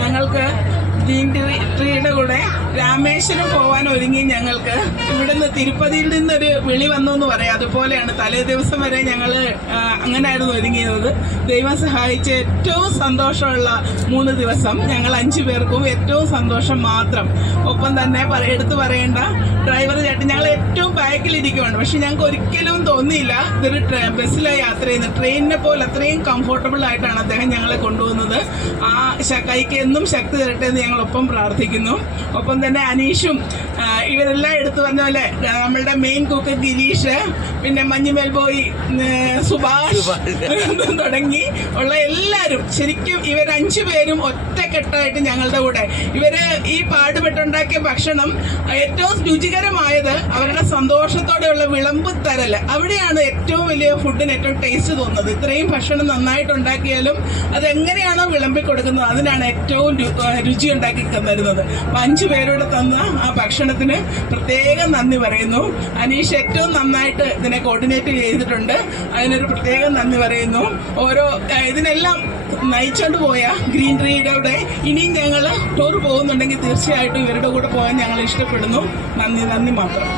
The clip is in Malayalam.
ഞങ്ങൾക്ക് ഗ്രീൻ ട്രീയുടെ കൂടെ രാമേശ്വരം പോകാൻ ഒരുങ്ങി ഞങ്ങൾക്ക് ഇവിടുന്ന് തിരുപ്പതിയിൽ നിന്നൊരു വിളി വന്നു എന്ന് പറയാം. അതുപോലെയാണ് തലേ ദിവസം വരെ ഞങ്ങൾ അങ്ങനെയായിരുന്നു ഒരുങ്ങിയത്. ദൈവം സഹായിച്ച് ഏറ്റവും സന്തോഷമുള്ള 3 ദിവസം ഞങ്ങൾ 5 പേർക്കും ഏറ്റവും സന്തോഷം മാത്രം. ഒപ്പം തന്നെ എടുത്തു പറയേണ്ട ഡ്രൈവർ ചേട്ടൻ ഞങ്ങൾ ഏറ്റവും ബാക്കിലിരിക്കുവാണ്. പക്ഷെ ഞങ്ങൾക്ക് ഒരിക്കലും തോന്നിയില്ല ഇതൊരു ബസ്സിലാണ് യാത്ര ചെയ്യുന്നത്. ട്രെയിനിനെ പോലെ അത്രയും കംഫർട്ടബിൾ ആയിട്ടാണ് അദ്ദേഹം ഞങ്ങളെ കൊണ്ടുപോകുന്നത്. ആ കൈക്ക് എന്നും ശക്തി തരട്ടെ എന്ന് ഞങ്ങൾ ഒപ്പം പ്രാർത്ഥിക്കുന്നു. ഒപ്പം തന്നെ അനീഷും ഇവരെല്ലാം എടുത്തു പറഞ്ഞ പോലെ നമ്മളുടെ മെയിൻ കുക്ക് ഗിരീഷ്, പിന്നെ മഞ്ഞുമേൽ ബോയ്, സുഭാഷ് തുടങ്ങി ഉള്ള എല്ലാവരും ശരിക്കും ഇവർ 5 പേരും ഒറ്റക്കെട്ടായിട്ട് ഞങ്ങളുടെ കൂടെ. ഇവര് ഈ പാടുപെട്ടുണ്ടാക്കിയ ഭക്ഷണം ഏറ്റവും രുചികരമായത് അവരുടെ സന്തോഷത്തോടെയുള്ള വിളമ്പ് തരല്. അവിടെയാണ് ഏറ്റവും വലിയ ഫുഡിന് ഏറ്റവും ടേസ്റ്റ് തോന്നുന്നത്. ഇത്രയും ഭക്ഷണം നന്നായിട്ടുണ്ടാക്കിയാലും അതെങ്ങനെയാണോ വിളമ്പി കൊടുക്കുന്നത് അതിനാണ് ഏറ്റവും രുചി ഉണ്ടാക്കി തരുന്നത്. 5 പേരോട് തന്ന ആ ഭക്ഷണത്തിന് പ്രത്യേകം നന്ദി പറയുന്നു. അനീഷ് ഏറ്റവും നന്നായിട്ട് ഇതിനെ കോർഡിനേറ്റ് ചെയ്തിട്ടുണ്ട്. അതിനൊരു പ്രത്യേകം നന്ദി പറയുന്നു. ഇതിനെല്ലാം നയിച്ചോണ്ട് പോയ ഗ്രീൻ ട്രീയുടെ കൂടെ ഇനിയും ഞങ്ങൾ ടൂർ പോകുന്നുണ്ടെങ്കിൽ തീർച്ചയായിട്ടും ഇവരുടെ കൂടെ പോകാൻ ഞങ്ങൾ ഇഷ്ടപ്പെടുന്നു. നന്ദി മാത്രം.